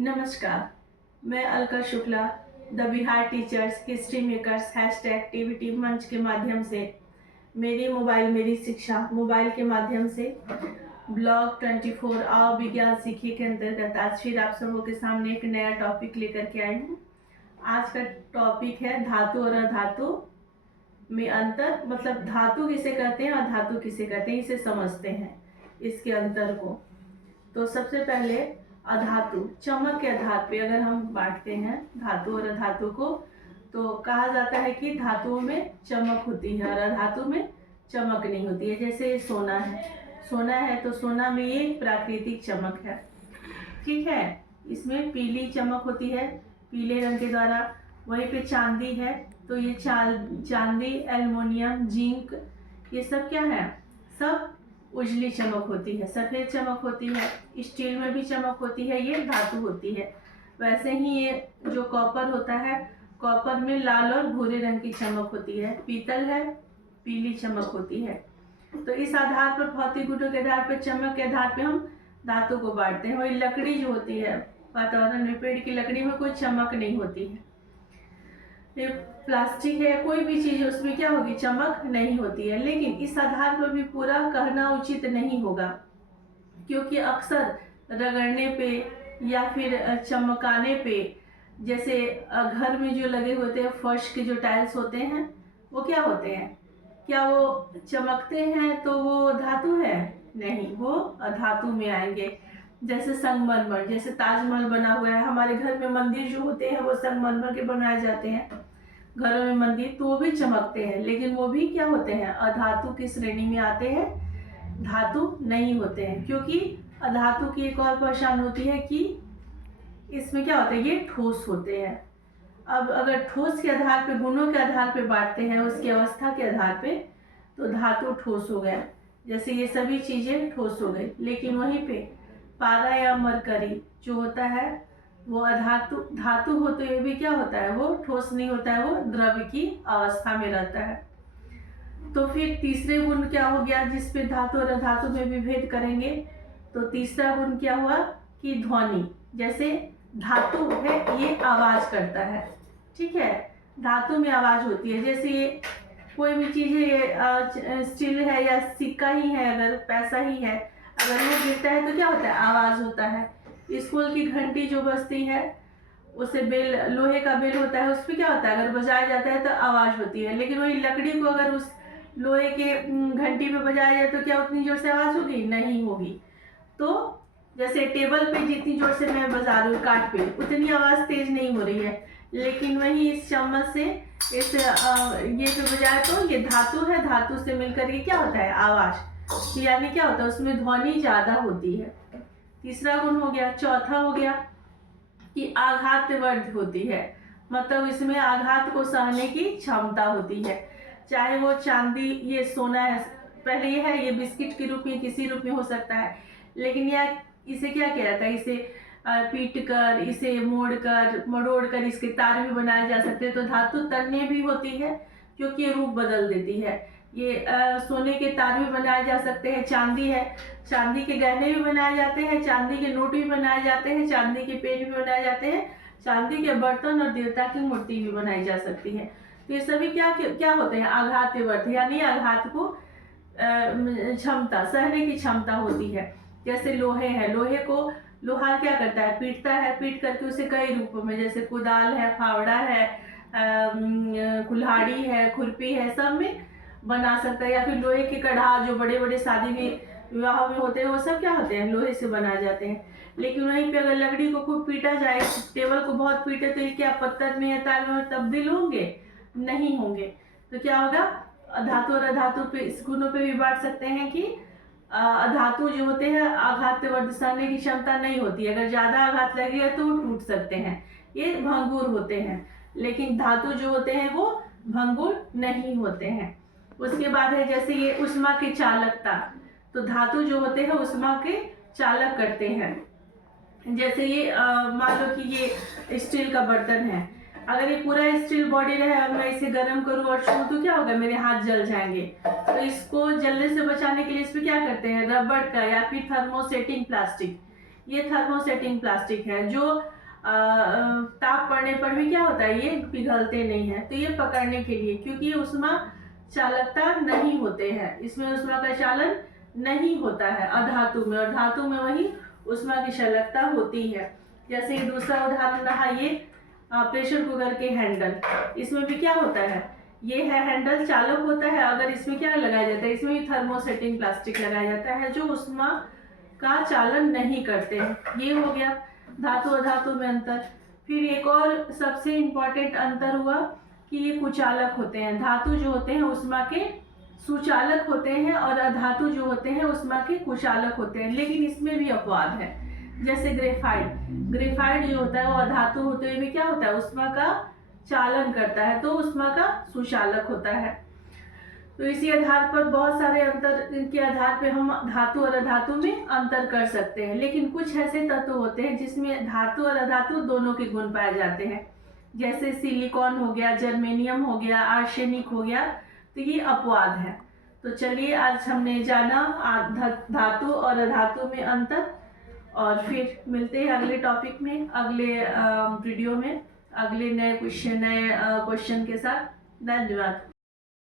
नमस्कार, मैं Alka Shukla the Bihar teachers history makers hashtag activity मंच के माध्यम से मेरी मोबाइल मेरी शिक्षा मोबाइल के माध्यम से ब्लॉग 24 आओ विज्ञान सीखिए के अंतर्गत आज फिर आप सबों के सामने एक नया टॉपिक लेकर के आई हूँ। आज का टॉपिक है धातु और अधातु में अंतर, मतलब धातु किसे कहते हैं और धातु किसे कहते हैं, इसे समझते हैं इसके अंतर को। तो सबसे पहले अधातु, चमक के आधार पे अगर हम बांटते हैं धातु और अधातु को, तो कहा जाता है कि धातुओं में चमक होती है और अधातु में चमक नहीं होती है। जैसे सोना है तो सोना में ये प्राकृतिक चमक है, ठीक है, इसमें पीली चमक होती है पीले रंग के द्वारा। वहीं पे चांदी है तो ये चांदी, एल्युमिनियम, जिंक, ये सब क्या है, सब उजली चमक होती है, सफ़ेद चमक होती है। स्टील में भी चमक होती है, ये धातु होती है। वैसे ही ये जो कॉपर होता है, कॉपर में लाल और भूरे रंग की चमक होती है। पीतल है, पीली चमक होती है। तो इस आधार पर, भौतिक गुणों के आधार पर, चमक के आधार पर हम धातु को बांटते हैं। वही लकड़ी जो होती है वातावरण में, पेड़ की लकड़ी में कोई चमक नहीं होती है। ये प्लास्टिक है, कोई भी चीज़, उसमें क्या होगी, चमक नहीं होती है। लेकिन इस आधार पर भी पूरा कहना उचित नहीं होगा, क्योंकि अक्सर रगड़ने पे या फिर चमकाने पे, जैसे घर में जो लगे होते हैं फर्श के जो टाइल्स होते हैं, वो क्या होते हैं, क्या वो चमकते हैं तो वो धातु है? नहीं, वो अधातु में आएंगे। जैसे संगमरमर, जैसे ताजमहल बना हुआ है, हमारे घर में मंदिर जो होते हैं वो संगमरमर के बनाए जाते हैं घरों में मंदिर, तो वो भी चमकते हैं, लेकिन वो भी क्या होते हैं, अधातु की श्रेणी में आते हैं, धातु नहीं होते हैं। क्योंकि अधातु की एक और पहचान होती है कि इसमें क्या होता है, ये ठोस होते हैं। अब अगर ठोस के आधार पे, गुणों के आधार पे बांटते हैं, उसकी अवस्था के आधार पे, तो धातु ठोस हो गया, जैसे ये सभी चीज़ें ठोस हो गई। लेकिन वहीं पे पारा या मरकरी जो होता है वो अधातु धातु हो, तो ये भी क्या होता है, वो ठोस नहीं होता है, वो द्रव्य की अवस्था में रहता है। तो फिर तीसरे गुण क्या हो गया, जिस पे धातु और अधातु में विभेद करेंगे, तो तीसरा गुण क्या हुआ कि ध्वनि। जैसे धातु है, ये आवाज करता है, ठीक है, धातु में आवाज होती है। जैसे ये कोई भी चीज़ है, ये स्टील है या सिक्का ही है, अगर पैसा ही है, अगर वो गिरता है तो क्या होता है, आवाज होता है। स्कूल की घंटी जो बजती है, उसे बेल, लोहे का बेल होता है, उस पर क्या होता है, अगर बजाया जाता है तो आवाज होती है। लेकिन वही लकड़ी को अगर उस लोहे के घंटी पे बजाया जाए तो क्या उतनी जोर से आवाज होगी? नहीं होगी। तो जैसे टेबल पे जितनी जोर से मैं बजा रही हूँ काट पे, उतनी आवाज तेज नहीं हो रही है। लेकिन वही इस चम्मच से इस ये जो बजाए, तो ये धातु है, धातु से मिलकर के क्या होता है, आवाज, यानी क्या होता है, उसमें ध्वनि ज्यादा होती है। तीसरा गुण हो गया। चौथा हो गया कि आघातवर्ध होती है, मतलब इसमें आघात को सहने की क्षमता होती है। चाहे वो चांदी, ये सोना है, पहले ये है, ये बिस्किट के रूप में किसी रूप में हो सकता है, लेकिन यह इसे क्या किया जाता है, इसे पीट कर, इसे मरोड़ कर इसके तार भी बनाए जा सकते हैं। तो धातु तन्य भी होती है, क्योंकि ये रूप बदल देती है। ये सोने के तार भी बनाए जा सकते हैं। चांदी है, चांदी के गहने भी बनाए जाते हैं, चांदी के नोट भी बनाए जाते हैं, चांदी के पेन भी बनाए जाते हैं, चांदी के बर्तन और देवता की मूर्ति भी बनाई जा सकती है। तो ये सभी क्या क्या होते हैं, आघातवर्ध, यानी आघात को क्षमता, सहने की क्षमता होती है। जैसे लोहे है, लोहे को लोहार क्या करता है, पीटता है, पीट करके उसे कई रूपों में, जैसे कुदाल है, फावड़ा है, कुल्हाड़ी है, खुरपी है, सब में बना सकता है। या फिर लोहे के कढ़ा जो बड़े बड़े शादी में, विवाह में होते हैं, वो सब क्या होते हैं, लोहे से बनाए जाते हैं। लेकिन वहीं पे अगर लकड़ी को खूब पीटा जाए, टेबल को बहुत पीटे, तो ये क्या पत्थर में या तार में तब्दील होंगे? नहीं होंगे। तो क्या होगा, धातु और अधातु पे, इस गुणों पे भी बांट सकते हैं कि धातु जो होते हैं आघातवर्ध, सहने की क्षमता नहीं होती, अगर ज्यादा आघात लगेगा तो वो टूट सकते हैं, ये भंगुर होते हैं। लेकिन धातु जो होते हैं वो भंगुर नहीं होते हैं। उसके बाद है जैसे ये उष्मा की चालकता, तो धातु जो होते हैं उष्मा के चालक करते हैं। जैसे ये मान लो कि ये स्टील का बर्तन है, अगर ये पूरा स्टील बॉडी रहे और मैं इसे गर्म करूँ और छूँ तो क्या होगा, मेरे हाथ जल जाएंगे। तो इसको जलने से बचाने के लिए इस पर क्या करते हैं, रबड़ का या फिर थर्मोसेटिंग प्लास्टिक, ये थर्मोसेटिंग प्लास्टिक है जो ताप पड़ने पर भी क्या होता है, ये पिघलते नहीं है। तो ये पकड़ने के लिए, क्योंकि उष्मा चालकता नहीं होते हैं, इसमें उष्मा का चालन नहीं होता है अधातु में, और धातु में वही उष्मा की चालकता होती है। जैसे ये दूसरा उदाहरण रहा, ये प्रेशर कुकर के हैंडल, इसमें भी क्या होता है, ये है हैंडल चालक होता है। अगर इसमें क्या लगाया जाता है, इसमें भी थर्मोसेटिंग प्लास्टिक लगाया जाता है जो उष्मा का चालन नहीं करते हैं। ये हो गया धातु अधातु में अंतर। फिर एक और सबसे इम्पोर्टेंट अंतर हुआ कि ये कुचालक होते हैं। धातु जो होते हैं उष्मा के सुचालक होते हैं और अधातु जो होते हैं उष्मा के कुचालक होते हैं। लेकिन इसमें भी अपवाद है, जैसे ग्रेफाइट जो होता है वो अधातु होते हुए भी क्या होता है, उष्मा का चालन करता है, तो उष्मा का सुचालक होता है। तो इसी आधार पर बहुत सारे अंतर, इनके आधार पे हम धातु और अधातु में अंतर कर सकते हैं। लेकिन कुछ ऐसे तत्व होते हैं जिसमें धातु और अधातु दोनों के गुण पाए जाते हैं, जैसे सिलिकॉन हो गया, जर्मेनियम हो गया, आर्सेनिक हो गया, तो ये अपवाद है। तो चलिए आज हमने जाना धातु और अधातु में अंतर, और फिर मिलते हैं अगले टॉपिक में, अगले वीडियो में, अगले नए क्वेश्चन के साथ। धन्यवाद।